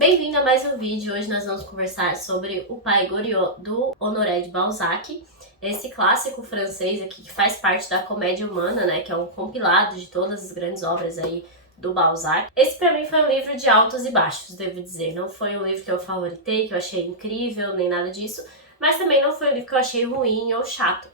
Bem-vindo a mais um vídeo. Hoje nós vamos conversar sobre o Pai Goriot, do Honoré de Balzac. Esse clássico francês aqui que faz parte da Comédia Humana, né, que é um compilado de todas as grandes obras aí do Balzac. Esse pra mim foi um livro de altos e baixos, devo dizer. Não foi um livro que eu favoritei, que eu achei incrível, nem nada disso, mas também não foi um livro que eu achei ruim ou chato.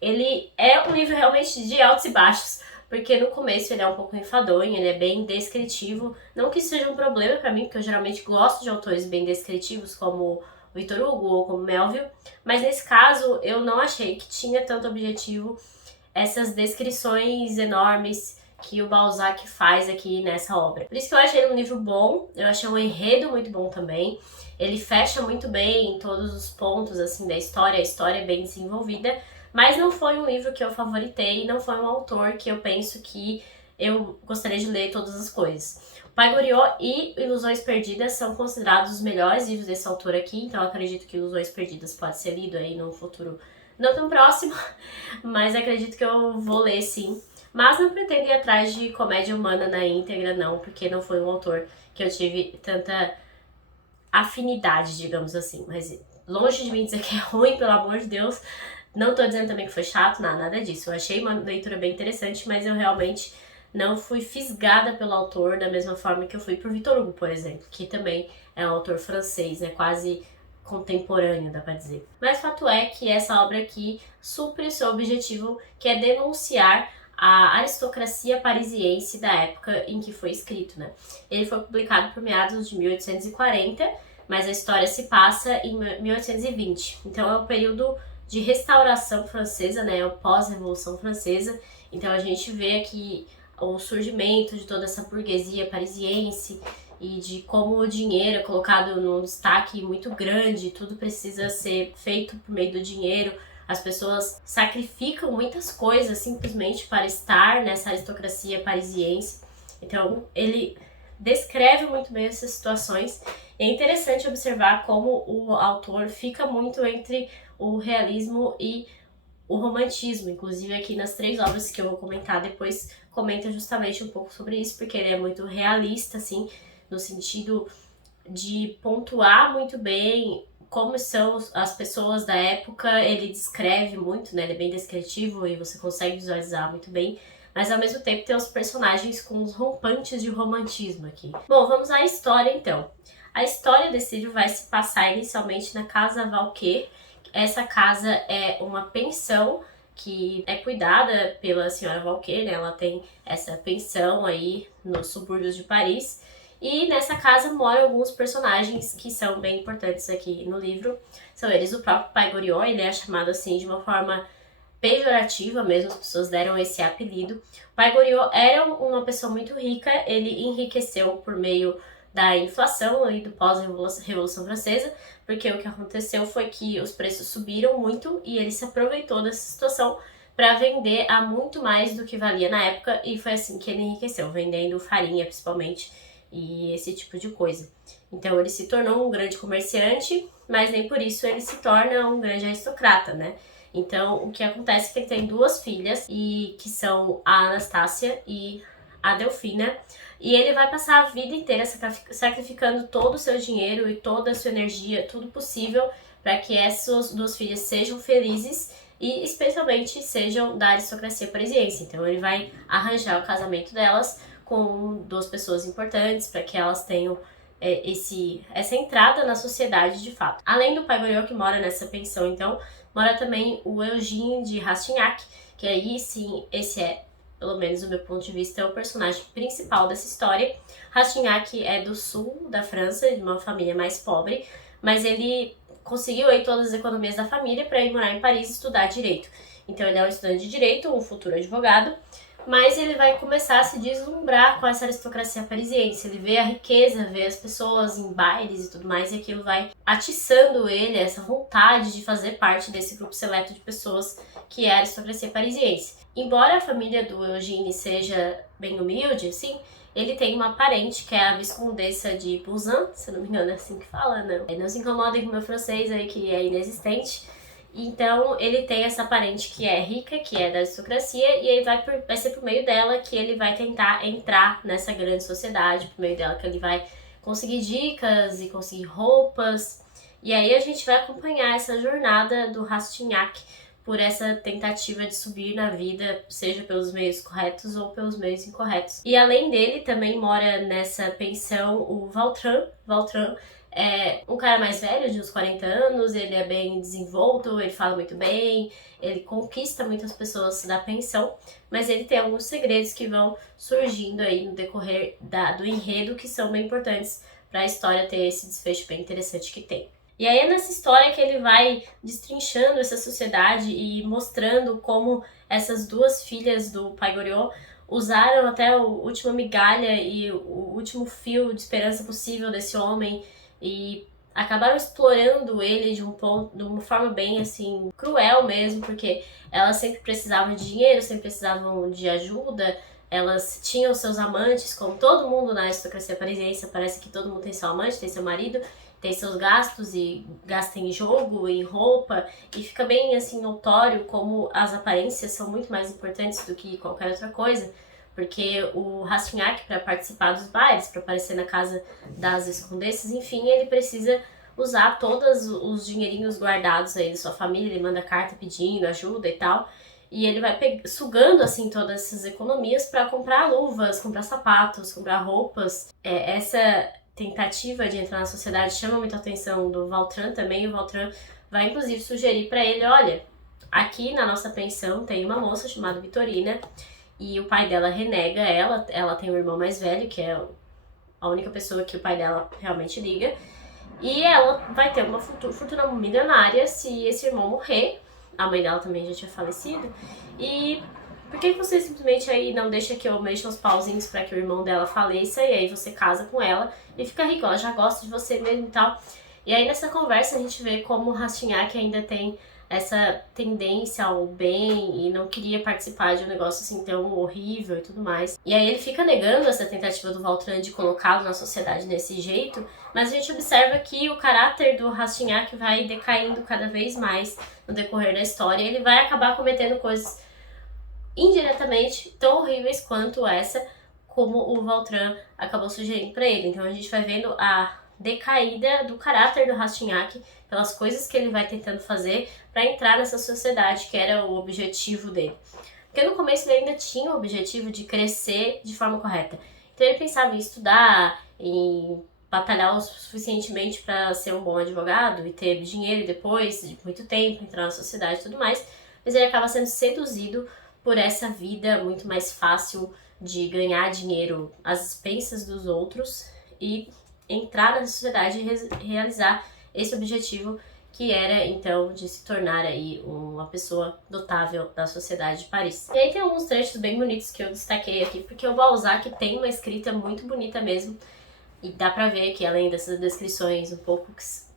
Ele é um livro realmente de altos e baixos, porque no começo ele é um pouco enfadonho, ele é bem descritivo. Não que isso seja um problema pra mim, porque eu geralmente gosto de autores bem descritivos, como Victor Hugo ou como Melville, mas nesse caso eu não achei que tinha tanto objetivo essas descrições enormes que o Balzac faz aqui nessa obra. Por isso que eu achei ele um livro bom, eu achei um enredo muito bom também. Ele fecha muito bem em todos os pontos assim da história, a história é bem desenvolvida, mas não foi um livro que eu favoritei, não foi um autor que eu penso que eu gostaria de ler todas as coisas. O Pai Goriot e Ilusões Perdidas são considerados os melhores livros desse autor aqui, então eu acredito que Ilusões Perdidas pode ser lido aí no futuro não tão próximo, mas acredito que eu vou ler sim. Mas não pretendo ir atrás de Comédia Humana na íntegra não, porque não foi um autor que eu tive tanta afinidade, digamos assim. Mas longe de mim dizer que é ruim, pelo amor de Deus. Não tô dizendo também que foi chato, nada disso. Eu achei uma leitura bem interessante, mas eu realmente não fui fisgada pelo autor da mesma forma que eu fui por Victor Hugo, por exemplo, que também é um autor francês, né, quase contemporâneo, dá pra dizer. Mas fato é que essa obra aqui supre o seu objetivo, que é denunciar a aristocracia parisiense da época em que foi escrito, né? Ele foi publicado por meados de 1840, mas a história se passa em 1820. Então é um período de restauração francesa, né? É o pós-revolução francesa. Então a gente vê aqui o surgimento de toda essa burguesia parisiense e de como o dinheiro é colocado num destaque muito grande, tudo precisa ser feito por meio do dinheiro. As pessoas sacrificam muitas coisas simplesmente para estar nessa aristocracia parisiense. Então ele descreve muito bem essas situações. É interessante observar como o autor fica muito entre o realismo e o romantismo. Inclusive aqui nas 3 obras que eu vou comentar depois, comenta justamente um pouco sobre isso, porque ele é muito realista, assim, no sentido de pontuar muito bem como são as pessoas da época. Ele descreve muito, né? Ele é bem descritivo e você consegue visualizar muito bem, mas ao mesmo tempo tem os personagens com os rompantes de romantismo aqui. Bom, vamos à história então. A história desse livro vai se passar inicialmente na Casa Vauquer. Essa casa é uma pensão que é cuidada pela senhora Vauquer, né? Ela tem essa pensão aí nos subúrbios de Paris. E nessa casa moram alguns personagens que são bem importantes aqui no livro. São eles o próprio Pai Goriot, ele é chamado assim de uma forma pejorativa mesmo, as pessoas deram esse apelido. O Pai Goriot era uma pessoa muito rica, ele enriqueceu por meio da inflação e do pós-revolução francesa, porque o que aconteceu foi que os preços subiram muito e ele se aproveitou dessa situação para vender a muito mais do que valia na época, e foi assim que ele enriqueceu, vendendo farinha principalmente e esse tipo de coisa. Então ele se tornou um grande comerciante, mas nem por isso ele se torna um grande aristocrata, né? Então o que acontece é que ele tem 2 filhas, e que são a Anastácia e a Delfina, e ele vai passar a vida inteira sacrificando todo o seu dinheiro e toda a sua energia, tudo possível, para que essas 2 filhas sejam felizes e especialmente sejam da aristocracia parisiense. Então ele vai arranjar o casamento delas com 2 pessoas importantes para que elas tenham essa entrada na sociedade de fato. Além do Pai Goriot, que mora nessa pensão, então, mora também o Eugène de Rastignac, que aí sim, esse é, pelo menos do meu ponto de vista, é o personagem principal dessa história. Rastignac é do sul da França, de uma família mais pobre, mas ele conseguiu aí todas as economias da família para ir morar em Paris e estudar direito. Então ele é um estudante de direito, um futuro advogado, mas ele vai começar a se deslumbrar com essa aristocracia parisiense. Ele vê a riqueza, vê as pessoas em bailes e tudo mais, e aquilo vai atiçando ele, essa vontade de fazer parte desse grupo seleto de pessoas que é a aristocracia parisiense. Embora a família do Eugène seja bem humilde, assim, ele tem uma parente que é a Viscondessa de Pouzin, se não me engano é assim que fala, não. Não se incomodem com o meu francês aí, que é inexistente. Então ele tem essa parente que é rica, que é da aristocracia, e aí vai ser por meio dela que ele vai tentar entrar nessa grande sociedade, por meio dela que ele vai conseguir dicas e conseguir roupas. E aí a gente vai acompanhar essa jornada do Rastignac por essa tentativa de subir na vida, seja pelos meios corretos ou pelos meios incorretos. E além dele, também mora nessa pensão o Vautrin. Vautrin é um cara mais velho, de uns 40 anos, ele é bem desenvolto, ele fala muito bem, ele conquista muitas pessoas da pensão, mas ele tem alguns segredos que vão surgindo aí no decorrer do enredo, que são bem importantes para a história ter esse desfecho bem interessante que tem. E aí é nessa história que ele vai destrinchando essa sociedade e mostrando como essas duas filhas do pai Goriot usaram até a última migalha e o último fio de esperança possível desse homem e acabaram explorando ele de uma forma bem assim cruel mesmo, porque elas sempre precisavam de dinheiro, sempre precisavam de ajuda. Elas tinham seus amantes, como todo mundo na aristocracia parisiense, parece que todo mundo tem seu amante, tem seu marido, tem seus gastos e gasta em jogo, em roupa, e fica bem assim notório como as aparências são muito mais importantes do que qualquer outra coisa, porque o Rastignac, para participar dos bailes, para aparecer na casa das escondessas, enfim, ele precisa usar todos os dinheirinhos guardados aí da sua família, ele manda carta pedindo ajuda e tal, e ele vai sugando assim todas essas economias para comprar luvas, comprar sapatos, comprar roupas. Essa tentativa de entrar na sociedade chama muita atenção do Vautrin também. O Vautrin vai inclusive sugerir para ele, olha, aqui na nossa pensão tem uma moça chamada Vitorina e o pai dela renega ela tem um irmão mais velho, que é a única pessoa que o pai dela realmente liga, e ela vai ter uma fortuna milionária se esse irmão morrer. A mãe dela também já tinha falecido, e por que você simplesmente aí não deixa que eu mexa os pauzinhos pra que o irmão dela faleça e aí você casa com ela e fica rico, ela já gosta de você mesmo e tal. E aí nessa conversa a gente vê como o Rastignac ainda tem essa tendência ao bem e não queria participar de um negócio assim tão horrível e tudo mais. E aí ele fica negando essa tentativa do Vautrin de colocá-lo na sociedade desse jeito, mas a gente observa que o caráter do Rastignac vai decaindo cada vez mais no decorrer da história e ele vai acabar cometendo coisas indiretamente tão horríveis quanto essa, como o Vautrin acabou sugerindo para ele. Então a gente vai vendo a decaída do caráter do Rastignac pelas coisas que ele vai tentando fazer para entrar nessa sociedade, que era o objetivo dele. Porque no começo ele ainda tinha o objetivo de crescer de forma correta. Então ele pensava em estudar, em batalhar o suficientemente para ser um bom advogado e ter dinheiro depois de muito tempo, entrar na sociedade e tudo mais, mas ele acaba sendo seduzido por essa vida muito mais fácil de ganhar dinheiro às expensas dos outros e entrar na sociedade e realizar esse objetivo, que era então de se tornar aí uma pessoa notável da sociedade de Paris. E aí tem alguns trechos bem bonitos que eu destaquei aqui, porque o Balzac tem uma escrita muito bonita mesmo, e dá pra ver que além dessas descrições um pouco,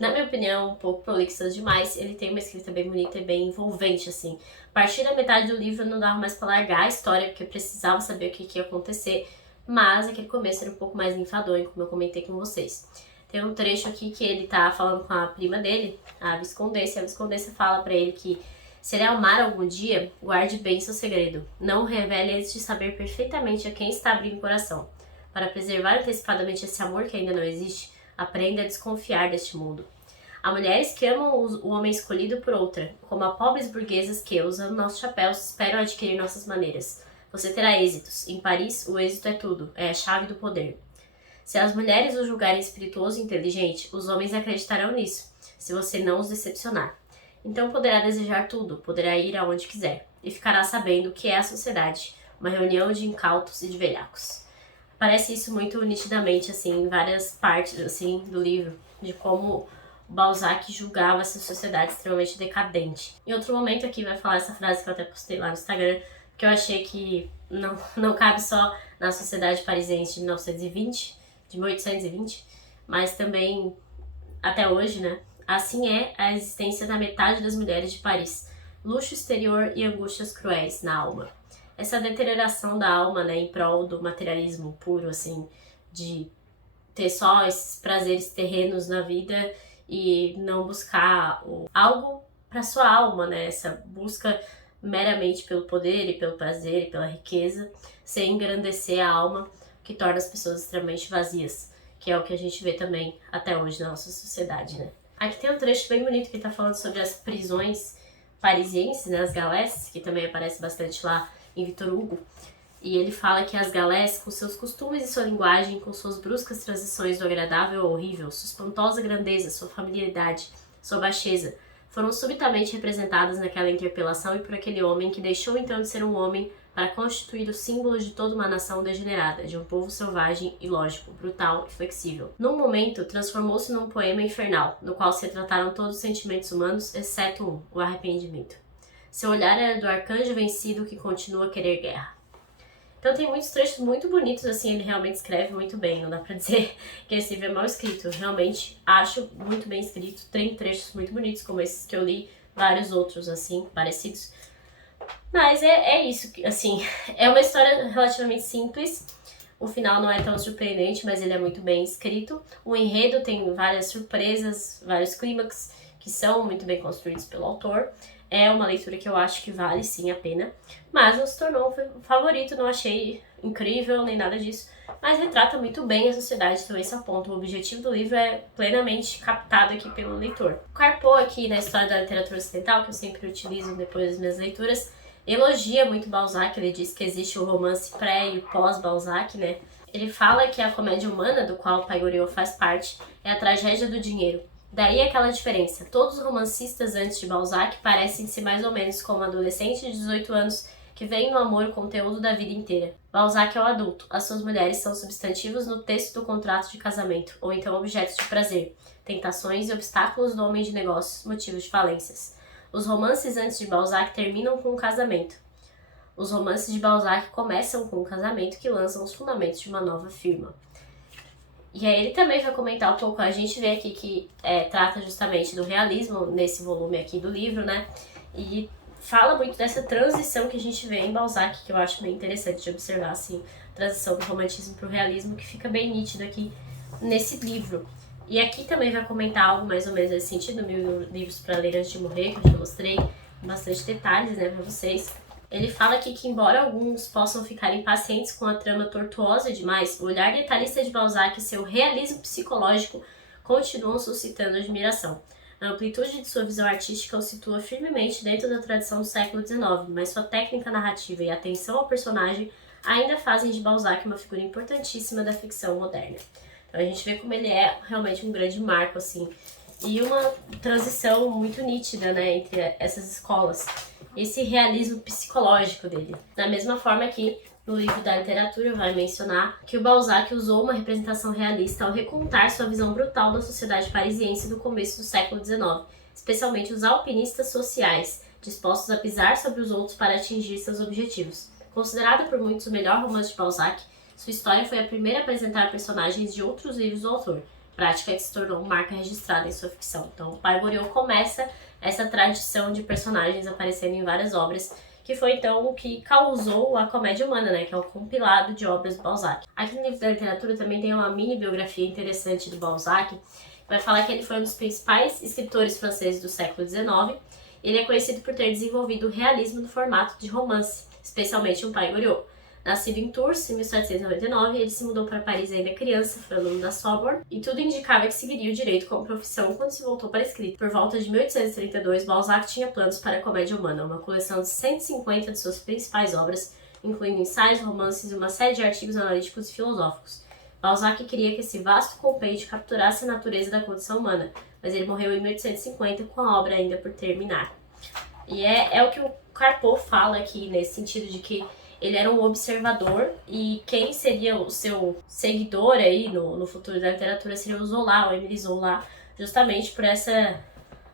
na minha opinião, um pouco prolixas demais, ele tem uma escrita bem bonita e bem envolvente, assim. A partir da metade do livro não dava mais pra largar a história, porque eu precisava saber o que ia acontecer, mas aquele começo era um pouco mais enfadonho, como eu comentei com vocês. Tem um trecho aqui que ele tá falando com a prima dele, a Viscondessa, e a Viscondessa fala pra ele que se ele amar algum dia, guarde bem seu segredo. Não o revele antes de saber perfeitamente a quem está abrindo o coração. Para preservar antecipadamente esse amor que ainda não existe, aprenda a desconfiar deste mundo. Há mulheres que amam o homem escolhido por outra, como há pobres burguesas que, usando nossos chapéus, esperam adquirir nossas maneiras. Você terá êxitos. Em Paris, o êxito é tudo, é a chave do poder. Se as mulheres o julgarem espirituoso e inteligente, os homens acreditarão nisso, se você não os decepcionar. Então poderá desejar tudo, poderá ir aonde quiser, e ficará sabendo o que é a sociedade, uma reunião de incautos e de velhacos. Parece isso muito nitidamente, assim, em várias partes, assim, do livro, de como o Balzac julgava essa sociedade extremamente decadente. Em outro momento aqui vai falar essa frase que eu até postei lá no Instagram, que eu achei que não cabe só na sociedade parisiense de 1920, de 1820, mas também até hoje, né? Assim é a existência da metade das mulheres de Paris. Luxo exterior e angústias cruéis na alma. Essa deterioração da alma, né, em prol do materialismo puro, assim, de ter só esses prazeres terrenos na vida e não buscar algo para sua alma, né, essa busca meramente pelo poder e pelo prazer e pela riqueza, sem engrandecer a alma, que torna as pessoas extremamente vazias, que é o que a gente vê também até hoje na nossa sociedade, né? Aqui tem um trecho bem bonito que tá falando sobre as prisões parisienses, né, as galés, que também aparece bastante lá em Victor Hugo. E ele fala que as galés, com seus costumes e sua linguagem, com suas bruscas transições do agradável ao horrível, sua espantosa grandeza, sua familiaridade, sua baixeza, foram subitamente representadas naquela interpelação e por aquele homem que deixou então de ser um homem para constituir o símbolo de toda uma nação degenerada, de um povo selvagem, ilógico, brutal e flexível. Num momento, transformou-se num poema infernal, no qual se retrataram todos os sentimentos humanos, exceto um, o arrependimento. Seu olhar era do arcanjo vencido que continua a querer guerra. Então tem muitos trechos muito bonitos, assim, ele realmente escreve muito bem, não dá pra dizer que esse livro é mal escrito, realmente acho muito bem escrito, tem trechos muito bonitos como esses que eu li, vários outros, assim, parecidos. Mas é isso, assim, é uma história relativamente simples, o final não é tão surpreendente, mas ele é muito bem escrito. O enredo tem várias surpresas, vários clímax que são muito bem construídos pelo autor. É uma leitura que eu acho que vale sim a pena, mas não se tornou um favorito, não achei incrível nem nada disso, mas retrata muito bem a sociedade, então esse é o ponto. O objetivo do livro é plenamente captado aqui pelo leitor. Carpo aqui na história da literatura ocidental, que eu sempre utilizo depois das minhas leituras, elogia muito Balzac, ele diz que existe o romance pré e pós-Balzac, né? Ele fala que a comédia humana, do qual o Pai Goriot faz parte, é a tragédia do dinheiro. Daí aquela diferença. Todos os romancistas antes de Balzac parecem ser mais ou menos como um adolescente de 18 anos que vem no amor o conteúdo da vida inteira. Balzac é o adulto. As suas mulheres são substantivos no texto do contrato de casamento, ou então objetos de prazer, tentações e obstáculos do homem de negócios, motivos de falências. Os romances antes de Balzac terminam com um casamento. Os romances de Balzac começam com um casamento que lançam os fundamentos de uma nova firma. E aí ele também vai comentar um pouco, a gente vê aqui que trata justamente do realismo nesse volume aqui do livro, né? E fala muito dessa transição que a gente vê em Balzac, que eu acho bem interessante de observar, assim, a transição do romantismo para o realismo, que fica bem nítido aqui nesse livro. E aqui também vai comentar algo mais ou menos nesse sentido, 1000 livros para ler antes de morrer, que eu já mostrei com bastante detalhes, né, para vocês. Ele fala aqui que, embora alguns possam ficar impacientes com a trama tortuosa demais, o olhar detalhista de Balzac e seu realismo psicológico continuam suscitando admiração. A amplitude de sua visão artística o situa firmemente dentro da tradição do século XIX, mas sua técnica narrativa e atenção ao personagem ainda fazem de Balzac uma figura importantíssima da ficção moderna. Então a gente vê como ele é realmente um grande marco, assim, e uma transição muito nítida, né, entre essas escolas. Esse realismo psicológico dele. Da mesma forma que no livro da literatura vai mencionar que o Balzac usou uma representação realista ao recontar sua visão brutal da sociedade parisiense do começo do século XIX, especialmente os alpinistas sociais, dispostos a pisar sobre os outros para atingir seus objetivos. Considerado por muitos o melhor romance de Balzac, sua história foi a primeira a apresentar personagens de outros livros do autor, prática que se tornou marca registrada em sua ficção. Então, o Pai Goriot começa essa tradição de personagens aparecendo em várias obras, que foi então o que causou a Comédia Humana, né, que é o compilado de obras do Balzac. Aqui no livro da literatura também tem uma mini biografia interessante do Balzac, que vai falar que ele foi um dos principais escritores franceses do século XIX. Ele é conhecido por ter desenvolvido o realismo no formato de romance, especialmente o Pai Goriot. Nascido em Tours, em 1799, ele se mudou para Paris ainda criança, foi aluno da Sorbonne, e tudo indicava que seguiria o direito como profissão quando se voltou para a escrita. Por volta de 1832, Balzac tinha planos para a Comédia Humana, uma coleção de 150 de suas principais obras, incluindo ensaios, romances e uma série de artigos analíticos e filosóficos. Balzac queria que esse vasto compêndio capturasse a natureza da condição humana, mas ele morreu em 1850 com a obra ainda por terminar. E é o que o Carpo fala aqui, nesse sentido de que ele era um observador e quem seria o seu seguidor aí no futuro da literatura seria o Zola, o Émile Zola, justamente por essa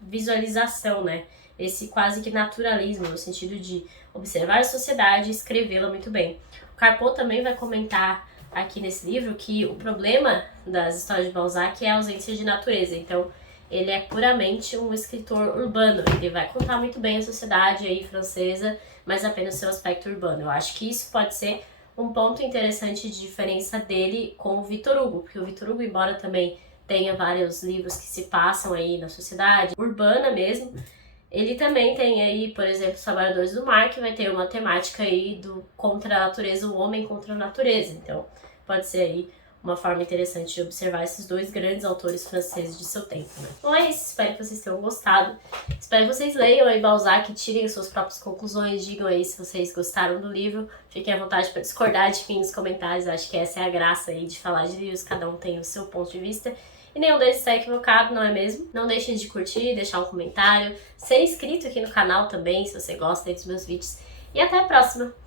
visualização, né? Esse quase que naturalismo, no sentido de observar a sociedade e escrevê-la muito bem. O Carpo também vai comentar aqui nesse livro que o problema das histórias de Balzac é a ausência de natureza. Então, ele é puramente um escritor urbano. Ele vai contar muito bem a sociedade aí francesa, mas apenas seu aspecto urbano. Eu acho que isso pode ser um ponto interessante de diferença dele com o Victor Hugo, porque o Victor Hugo, embora também tenha vários livros que se passam aí na sociedade urbana mesmo, ele também tem aí, por exemplo, Os Trabalhadores do Mar, que vai ter uma temática aí do contra a natureza, o homem contra a natureza. Então, pode ser aí uma forma interessante de observar esses dois grandes autores franceses de seu tempo, né? Então é isso, espero que vocês tenham gostado. Espero que vocês leiam aí Balzac, tirem as suas próprias conclusões, digam aí se vocês gostaram do livro. Fiquem à vontade para discordar de mim nos comentários, acho que essa é a graça aí de falar de livros, cada um tem o seu ponto de vista. E nenhum deles está equivocado, não é mesmo? Não deixem de curtir, deixar um comentário, ser inscrito aqui no canal também, se você gosta aí dos meus vídeos. E até a próxima!